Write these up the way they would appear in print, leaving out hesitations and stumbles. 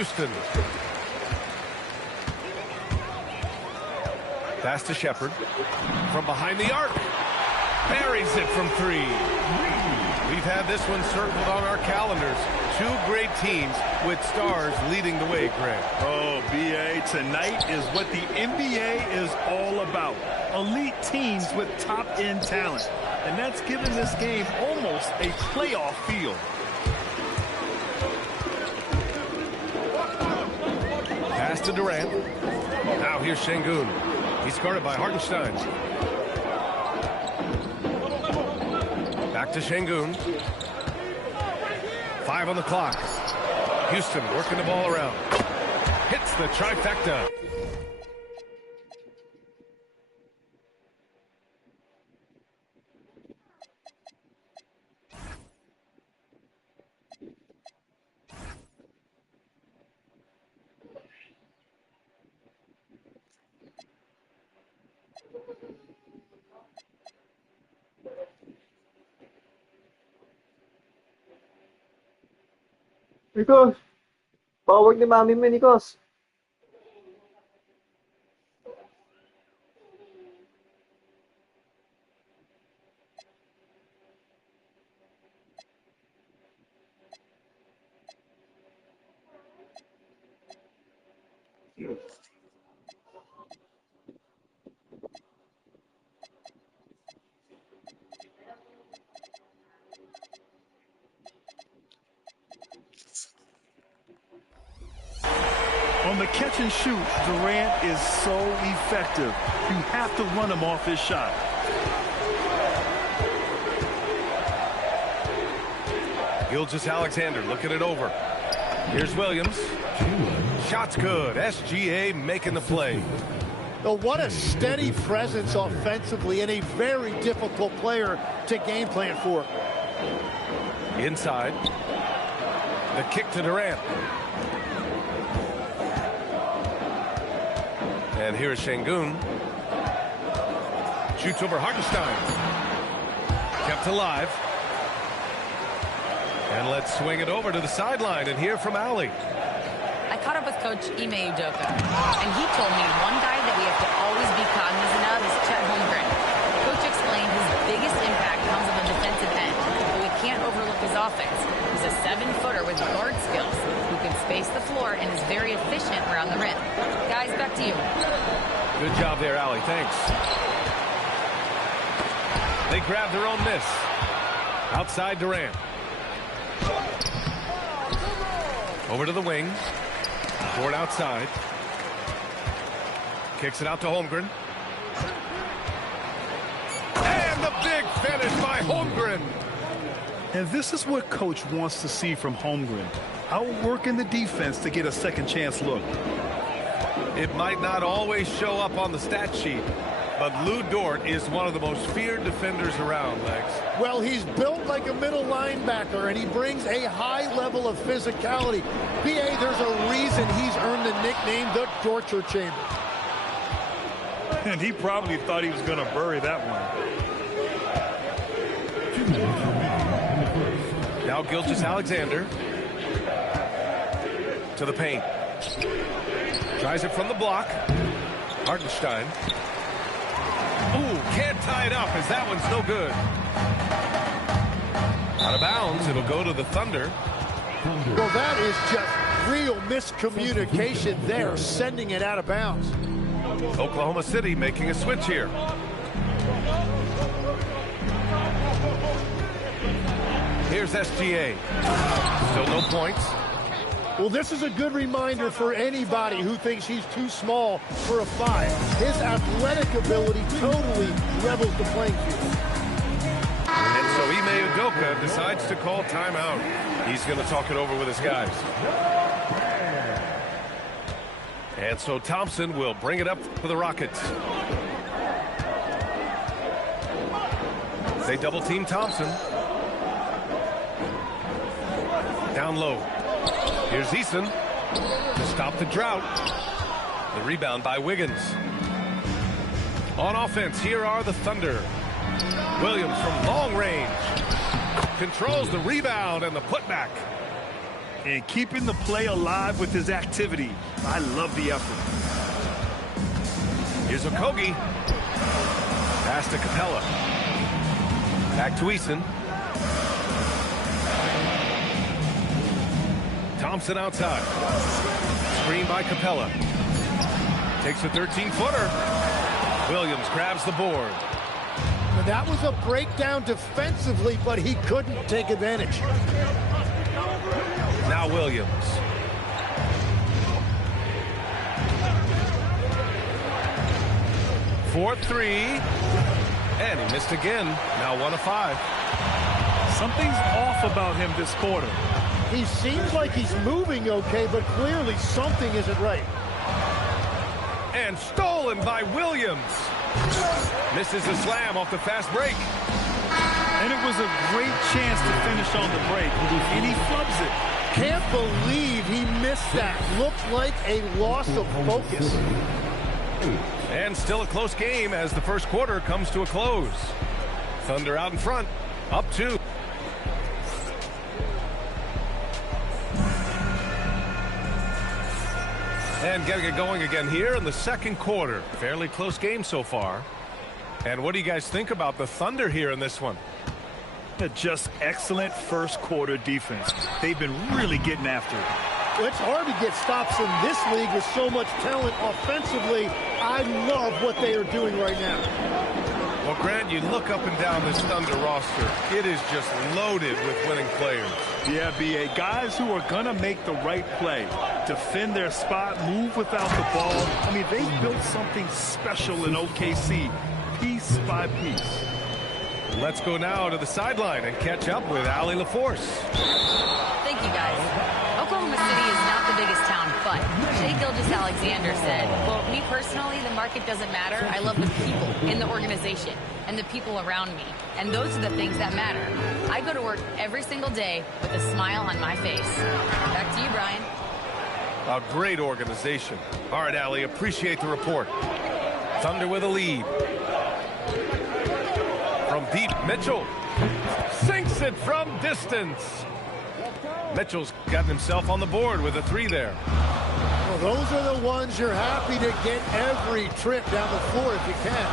Houston. Pass to Shepard. From behind the arc. Buries it from 3. We've had this one circled on our calendars. 2 great teams with stars leading the way, Greg. Oh, B.A., tonight is what the NBA is all about. Elite teams with top-end talent. And that's given this game almost a playoff feel. Pass to Durant. Now here's Şengün. He's guarded by Hartenstein. Back to Şengün. 5 on the clock. Houston working the ball around. Hits the trifecta. Nikos, pawag ni mami mo, Nikos. On the catch and shoot, Durant is so effective. You have to run him off his shot. Gilgeous-Alexander looking it over. Here's Williams. Shot's good. SGA making the play. Oh, what a steady presence offensively and a very difficult player to game plan for. Inside. The kick to Durant. And here's Şengün. Shoots over Hartenstein. Kept alive. And let's swing it over to the sideline and hear from Ali. I caught up with Coach Ime Udoka, and he told me one guy that we have to always be cognizant of is Chet Holmgren. Coach explained his biggest impact comes on the defensive end, but we can't overlook his offense. He's a 7-footer with guard skills who can space the floor and is very efficient around the rim. Guys, back to you. Good job there, Ali. Thanks. They grab their own miss. Outside Durant. Over to the wing. Ford outside. Kicks it out to Holmgren. And the big finish by Holmgren. And this is what Coach wants to see from Holmgren. Outworking the defense to get a second chance look. It might not always show up on the stat sheet, but Lu Dort is one of the most feared defenders around, Lex. Well, he's built like a middle linebacker, and he brings a high level of physicality. B.A., there's a reason he's earned the nickname the Torture Chamber. And he probably thought he was going to bury that one. Now Gilgeous-Alexander to the paint. Tries it from the block. Hartenstein. Ooh, can't tie it up as that one's no good. Out of bounds, it'll go to the Thunder. Well, that is just real miscommunication there, sending it out of bounds. Oklahoma City making a switch here. Here's SGA. Still no points. Well, this is a good reminder for anybody who thinks he's too small for a 5. His athletic ability totally levels the playing field. And so Ime Udoka decides to call timeout. He's going to talk it over with his guys. And so Thompson will bring it up for the Rockets. They double team Thompson. Down low. Here's Eason to stop the drought. The rebound by Wiggins. On offense, here are the Thunder. Williams from long range. Controls the rebound and the putback. and keeping the play alive with his activity. I love the effort. Here's Okogie. Pass to Capella. Back to Eason. Thompson outside. Screen by Capella. Takes a 13-footer. Williams grabs the board. And that was a breakdown defensively, but he couldn't take advantage. Now Williams. For three. And he missed again. Now 1 of 5. Something's off about him this quarter. He seems like he's moving okay, but clearly something isn't right. And stolen by Williams. Misses the slam off the fast break. And it was a great chance to finish on the break, and he flubs it. Can't believe he missed that. Looked like a loss of focus. And still a close game as the first quarter comes to a close. Thunder out in front, up 2. And getting it going again here in the second quarter. Fairly close game so far. And what do you guys think about the Thunder here in this one? Just excellent first quarter defense. They've been really getting after it. Well, it's hard to get stops in this league with so much talent offensively. I love what they are doing right now. Well, Grant, you look up and down this Thunder roster. It is just loaded with winning players. Yeah, B.A. Guys who are going to make the right play, defend their spot, move without the ball. I mean, they've built something special in OKC, piece by piece. Let's go now to the sideline and catch up with Allie LaForce. Thank you, guys. Oklahoma City is not the biggest town, but Shai Gilgeous-Alexander said, quote, me personally, the market doesn't matter. I love the people in the organization and the people around me. And those are the things that matter. I go to work every single day with a smile on my face. Back to you, Brian. A great organization. All right, Allie, appreciate the report. Thunder with a lead. From deep, Mitchell sinks it from distance. Mitchell's gotten himself on the board with a 3 there. Well, those are the ones you're happy to get every trip down the floor if you can.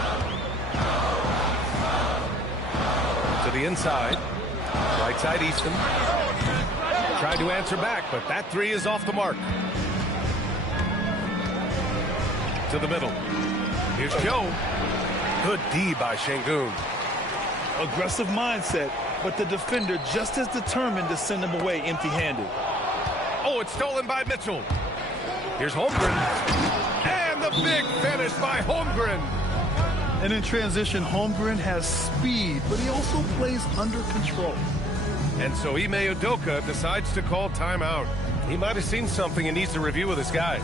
To the inside. Right side, Easton. Tried to answer back, but that 3 is off the mark. To the middle. Here's Joe. Good D by Şengün. Aggressive mindset, but the defender just as determined to send him away empty-handed. Oh, it's stolen by Mitchell. Here's Holmgren. And the big finish by Holmgren. And in transition, Holmgren has speed, but he also plays under control. And so Ime Udoka decides to call timeout. He might have seen something and needs to review with his guys.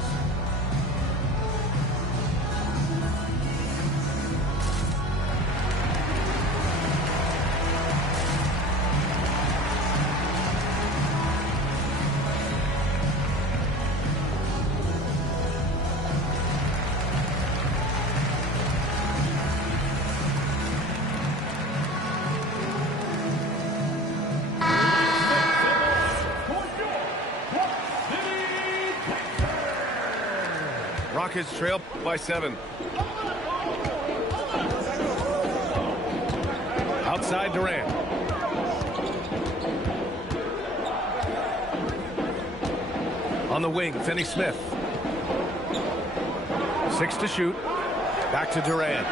Rockets trail by 7. Outside Durant. On the wing, Finney-Smith. 6 to shoot. Back to Durant.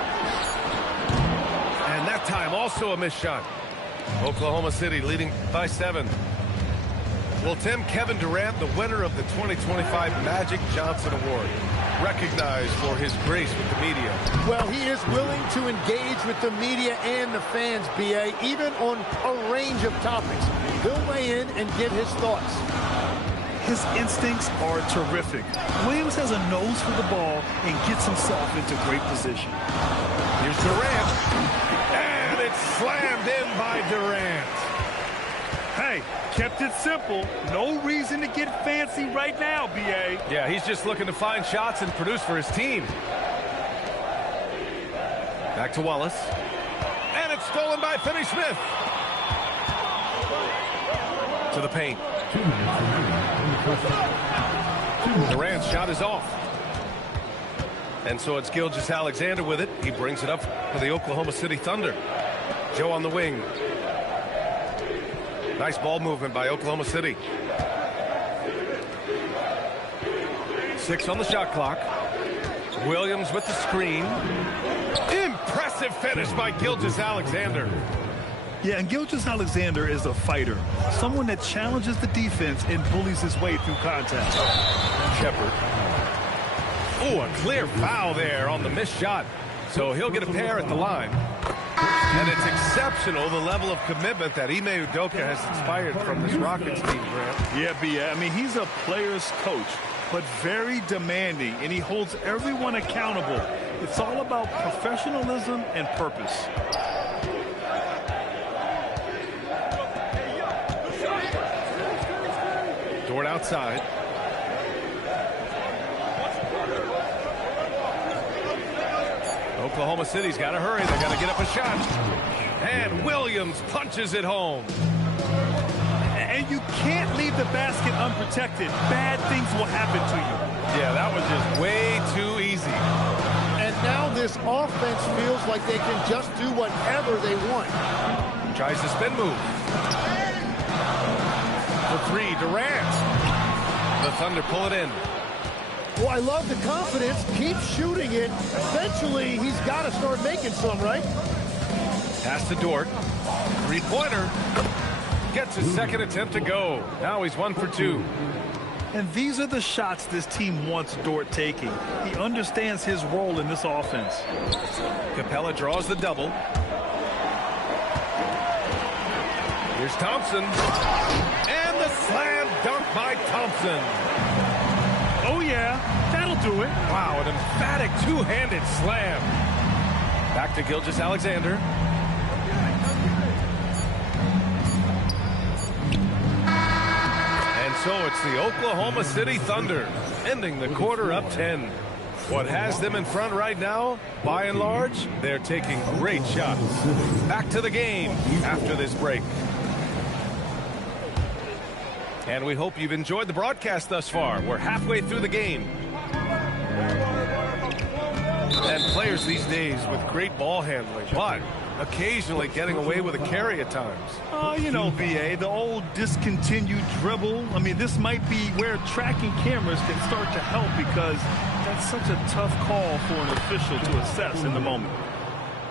And that time also a missed shot. Oklahoma City leading by 7. Well, Tim, Kevin Durant, the winner of the 2025 Magic Johnson Award, recognized for his grace with the media. Well, he is willing to engage with the media and the fans, B.A., even on a range of topics. He'll weigh in and give his thoughts. His instincts are terrific. Williams has a nose for the ball and gets himself into great position. Here's Durant. And it's slammed in by Durant. Hey, kept it simple. No reason to get fancy right now, B.A. Yeah, he's just looking to find shots and produce for his team. Back to Wallace. And it's stolen by Finney-Smith. To the paint. Durant's shot is off. And so it's Gilgeous-Alexander with it. He brings it up for the Oklahoma City Thunder. Joe on the wing. Nice ball movement by Oklahoma City. 6 on the shot clock. Williams with the screen. Impressive finish by Gilgeous-Alexander. Yeah, and Gilgeous-Alexander is a fighter. Someone that challenges the defense and bullies his way through contact. Shepard. Oh, a clear foul there on the missed shot. So he'll get a pair at the line. And it's exceptional, the level of commitment that Ime Udoka has inspired from this Rockets team, Grant. Yeah, B.A. I mean, he's a player's coach, but very demanding, and he holds everyone accountable. It's all about professionalism and purpose. Dort outside. Oklahoma City's got to hurry. They got to get up a shot. And Williams punches it home. And you can't leave the basket unprotected. Bad things will happen to you. Yeah, that was just way too easy. And now this offense feels like they can just do whatever they want. Tries the spin move. For 3, Durant. The Thunder pull it in. Well, I love the confidence. Keep shooting it. Eventually, he's got to start making some, right? Pass to Dort. 3-pointer. Gets his second attempt to go. Now he's 1 for 2. And these are the shots this team wants Dort taking. He understands his role in this offense. Capella draws the double. Here's Thompson. And the slam dunk by Thompson. Oh, yeah, that'll do it. Wow, an emphatic two-handed slam. Back to Gilgeous-Alexander. And so it's the Oklahoma City Thunder ending the quarter up 10. What has them in front right now, by and large, they're taking great shots. Back to the game after this break. And we hope you've enjoyed the broadcast thus far. We're halfway through the game. And players these days with great ball handling, but occasionally getting away with a carry at times. Oh, you know, B.A., the old discontinued dribble. I mean, this might be where tracking cameras can start to help because that's such a tough call for an official to assess in the moment.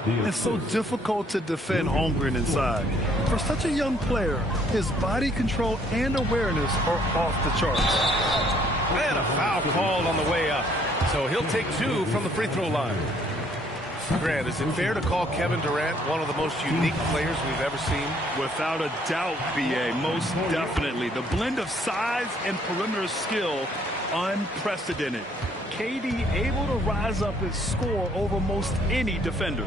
It's so difficult to defend Holmgren inside. For such a young player, his body control and awareness are off the charts. And a foul called on the way up. So he'll take 2 from the free throw line. Grant, is it fair to call Kevin Durant one of the most unique players we've ever seen? Without a doubt, B.A., most definitely. The blend of size and perimeter skill, unprecedented. KD able to rise up and score over most any defender.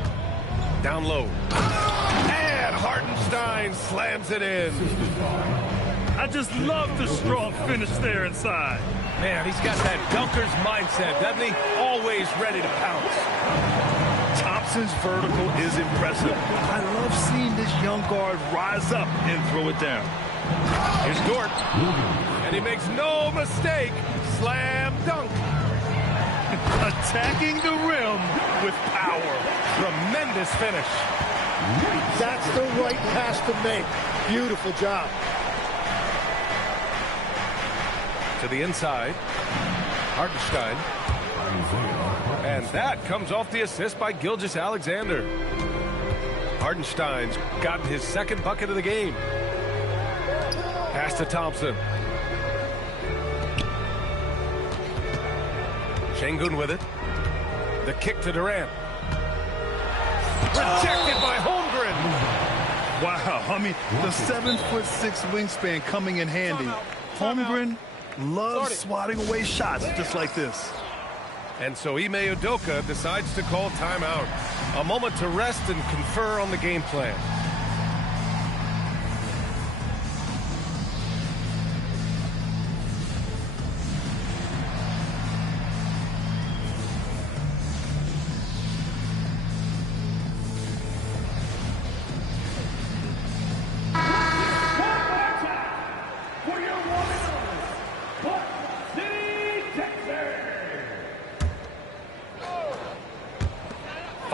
Down low. And Hartenstein slams it in. I just love the strong finish there inside. Man, he's got that dunker's mindset, doesn't he? Always ready to pounce. Thompson's vertical is impressive. I love seeing this young guard rise up and throw it down. Here's Dort. And he makes no mistake. Slam dunk. Attacking the rim with power. Tremendous finish. That's the right pass to make. Beautiful job. To the inside. Hartenstein. And that comes off the assist by Gilgeous-Alexander. Hartenstein's gotten his second bucket of the game. Pass to Thompson. Şengün with it. The kick to Durant. Rejected by Holmgren. Wow, I mean, the 7'6" wingspan coming in handy. Holmgren loves swatting away shots just like this. And so Ime Udoka decides to call timeout. A moment to rest and confer on the game plan.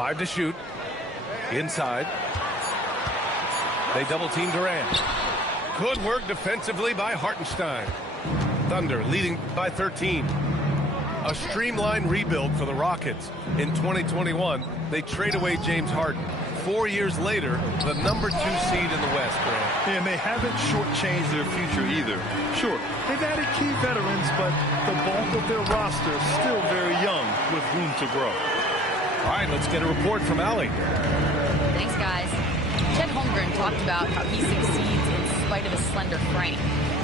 5 to shoot. Inside. They double team Durant. Good work defensively by Hartenstein. Thunder leading by 13. A streamlined rebuild for the Rockets. In 2021, they trade away James Harden. 4 years later, the #2 seed in the West, Grant. And they haven't shortchanged their future either. Sure, they've added key veterans, but the bulk of their roster is still very young with room to grow. All right, let's get a report from Allie. Thanks, guys. Chet Holmgren talked about how he succeeds in spite of a slender frame.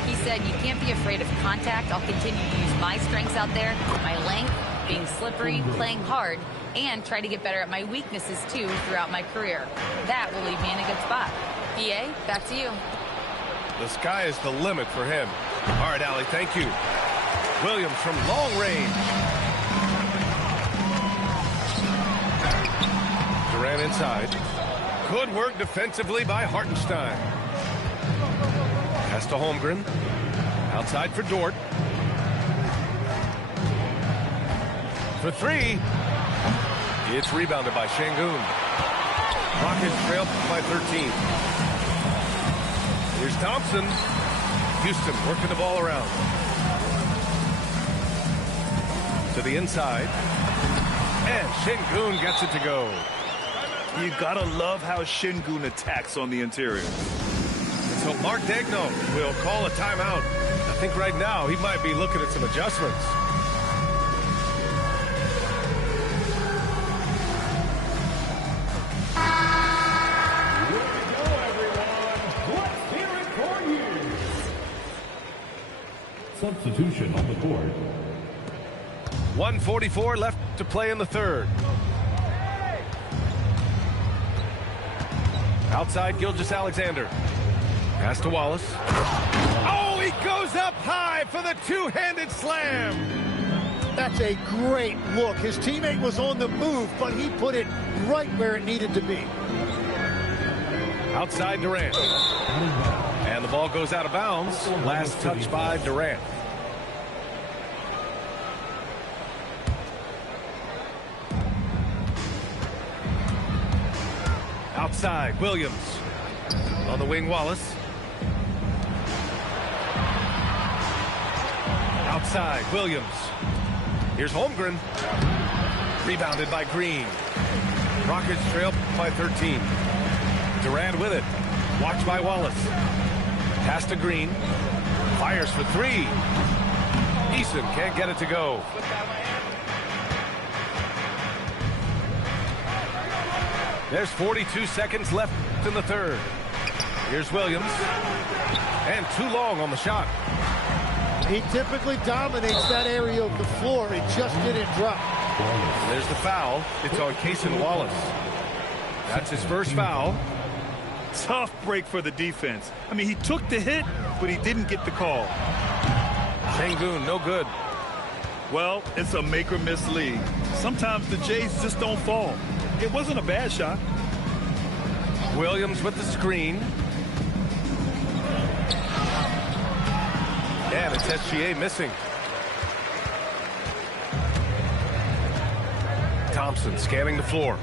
He said, "You can't be afraid of contact. I'll continue to use my strengths out there, my length, being slippery, playing hard, and try to get better at my weaknesses, too, throughout my career. That will leave me in a good spot." EA, back to you. The sky is the limit for him. All right, Allie, thank you. Williams from long range. Durant inside. Good work defensively by Hartenstein. Pass to Holmgren. Outside for Dort. For 3. It's rebounded by Şengün. Rockets trail by 13. Here's Thompson. Houston working the ball around. To the inside. And Şengün gets it to go. You gotta love how Şengün attacks on the interior. So Mark Daigneault will call a timeout. I think right now he might be looking at some adjustments. Substitution on the court. 1:44 left to play in the third. Outside, Gilgeous-Alexander. Pass to Wallace. Oh, he goes up high for the two-handed slam. That's a great look. His teammate was on the move, but he put it right where it needed to be. Outside Durant. And the ball goes out of bounds. Last touch by Durant. Outside, Williams. On the wing, Wallace. Outside, Williams. Here's Holmgren. Rebounded by Green. Rockets trail by 13. Durant with it. Watched by Wallace. Pass to Green. Fires for 3. Eason can't get it to go. There's 42 seconds left in the third. Here's Williams. And too long on the shot. He typically dominates that area of the floor. It just didn't drop. There's the foul. It's on Cason Wallace. That's his first foul. Tough break for the defense. I mean, he took the hit, but he didn't get the call. Şengün, no good. Well, it's a make-or-miss league. Sometimes the Jays just don't fall. It wasn't a bad shot. Williams with the screen. And it's SGA missing. Thompson scanning the floor.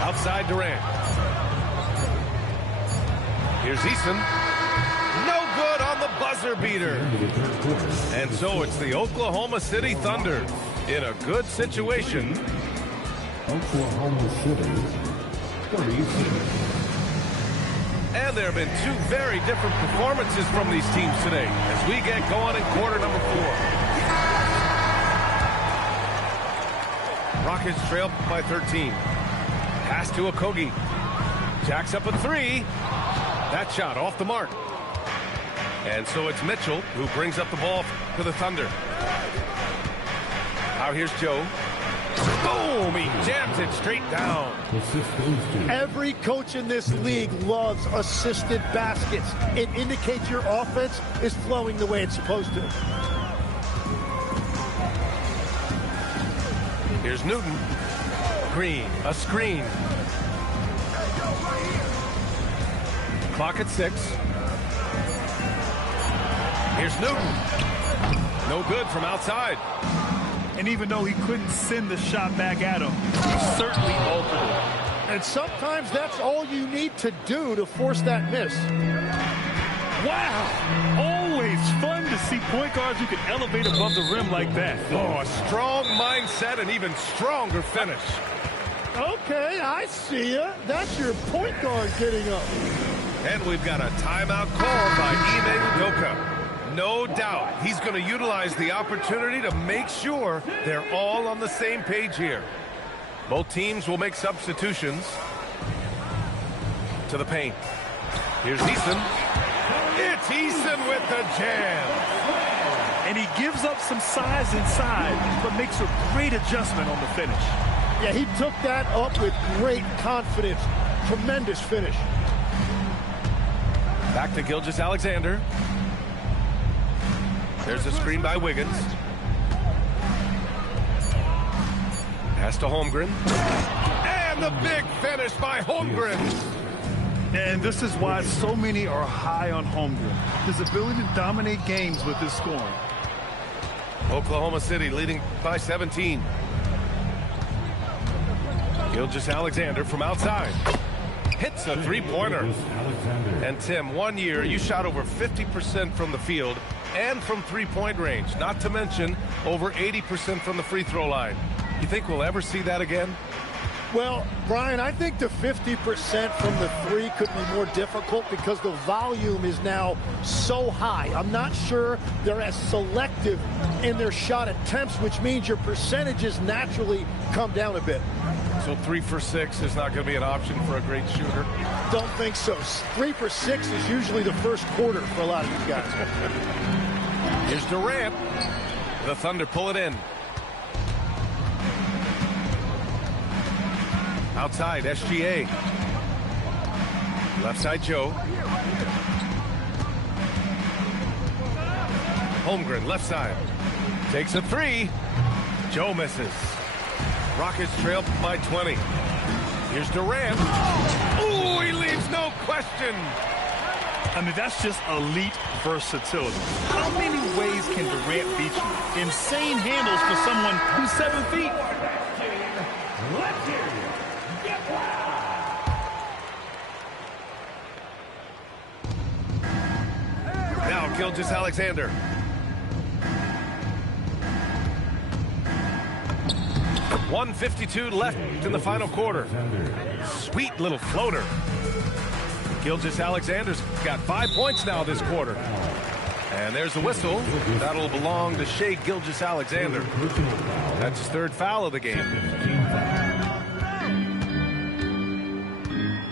Outside Durant. Here's Eason. No good on the buzzer beater. And so it's the Oklahoma City Thunder in a good situation. Oklahoma City, 36. And there have been 2 very different performances from these teams today as we get going in quarter number 4. Rockets trail by 13. Pass to Okogie. Jacks up a 3. That shot off the mark. And so it's Mitchell who brings up the ball for the Thunder. Now here's Joe. Boom! He jams it straight down. Every coach in this league loves assisted baskets. It indicates your offense is flowing the way it's supposed to. Here's Newton. Green, a screen. Clock at 6. Here's Newton. No good from outside. And even though he couldn't send the shot back at him, he certainly altered it. And sometimes that's all you need to do to force that miss. Wow! Always fun to see point guards who can elevate above the rim like that. Oh, a strong mindset and even stronger finish. Okay, I see ya. That's your point guard getting up. And we've got a timeout called by Ime Udoka. No doubt he's going to utilize the opportunity to make sure they're all on the same page here. Both teams will make substitutions. To the paint. Here's Eason. It's Eason with the jam. And he gives up some size inside, but makes a great adjustment on the finish. Yeah, he took that up with great confidence. Tremendous finish. Back to Gilgeous-Alexander. There's a screen by Wiggins. Pass to Holmgren. And the big finish by Holmgren. And this is why so many are high on Holmgren. His ability to dominate games with his scoring. Oklahoma City leading by 17. Gilgeous-Alexander from outside. Hits a three-pointer. And Tim, 1 year you shot over 50% from the field and from three-point range. Not to mention over 80% from the free throw line. You think we'll ever see that again? Well, Brian, I think the 50% from the three could be more difficult because the volume is now so high. I'm not sure they're as selective in their shot attempts, which means your percentages naturally come down a bit. So 3 for 6 is not going to be an option for a great shooter? Don't think so. 3 for 6 is usually the first quarter for a lot of these guys. Here's Durant. The Thunder pull it in. Outside, SGA. Left side, Joe. Holmgren, left side. Takes a three. Joe misses. Rockets trail by 20. Here's Durant. Ooh, he leaves no question. I mean, that's just elite versatility. How many ways can Durant beat you? Insane handles for someone who's 7 feet. Now Gilgeous-Alexander. .152 left in the final quarter. Sweet little floater. Gilgeous-Alexander's got 5 points now this quarter. And there's the whistle. That'll belong to Shai Gilgeous-Alexander. That's his third foul of the game.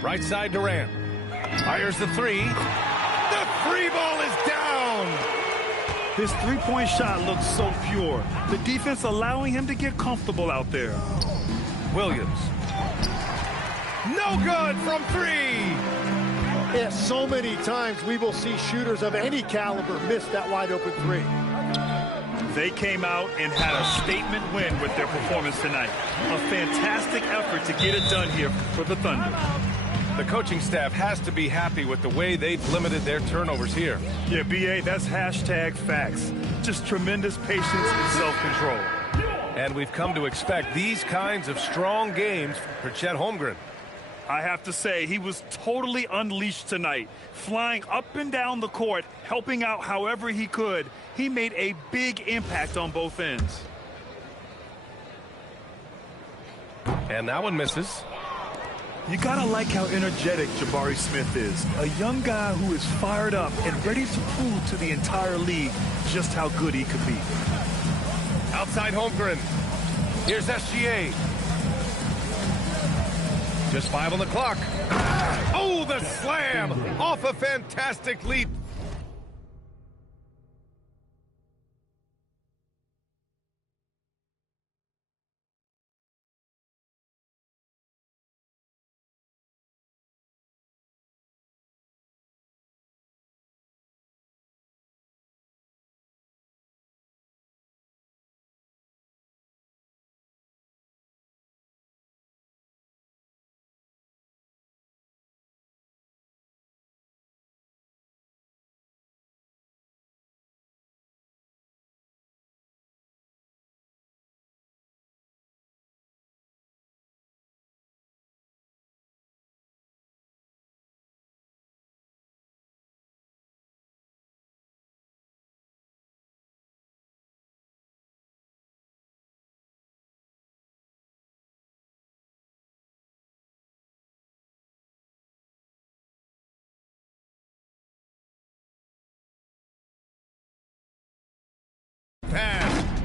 Right side, Durant. Fires the three. The free ball is down. His three-point shot looks so pure. The defense allowing him to get comfortable out there. Williams. No good from three. Yeah, so many times we will see shooters of any caliber miss that wide-open three. They came out and had a statement win with their performance tonight. A fantastic effort to get it done here for the Thunder. The coaching staff has to be happy with the way they've limited their turnovers here. Yeah, B.A., that's hashtag facts. Just tremendous patience and self-control. And we've come to expect these kinds of strong games for Chet Holmgren. I have to say, he was totally unleashed tonight. Flying up and down the court, helping out however he could. He made a big impact on both ends. And that one misses. You gotta like how energetic Jabari Smith is. A young guy who is fired up and ready to prove to the entire league just how good he could be. Outside Holmgren. Here's SGA. Just 5 on the clock. Oh, the slam off a fantastic leap.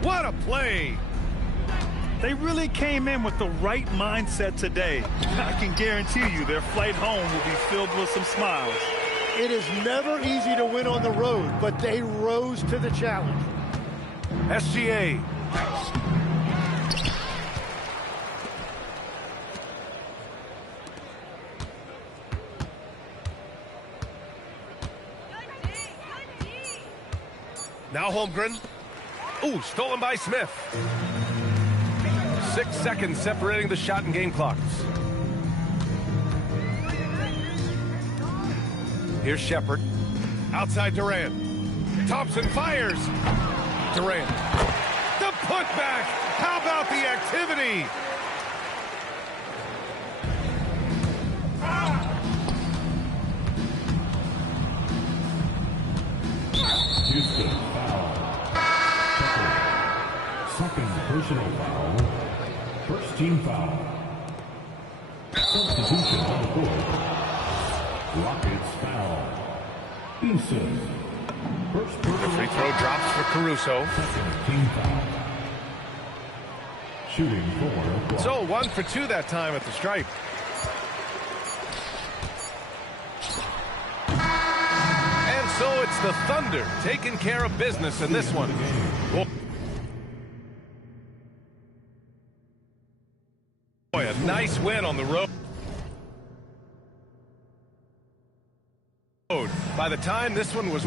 What a play! They really came in with the right mindset today. I can guarantee you their flight home will be filled with some smiles. It is never easy to win on the road, but they rose to the challenge. SGA. Now Holmgren. Ooh, stolen by Smith. 6 seconds separating the shot and game clocks. Here's Shepard. Outside Durant. Thompson fires. Durant. The putback. How about the activity? Houston foul. Second personal foul. First team foul. Substitution on the court. Rockets foul. Eason. First The personal free throw drops for Caruso. second team foul. Shooting 4. So 1 for 2 that time at the stripe. And so it's the Thunder taking care of business in this one. Boy, a nice win on the road. By the time this one was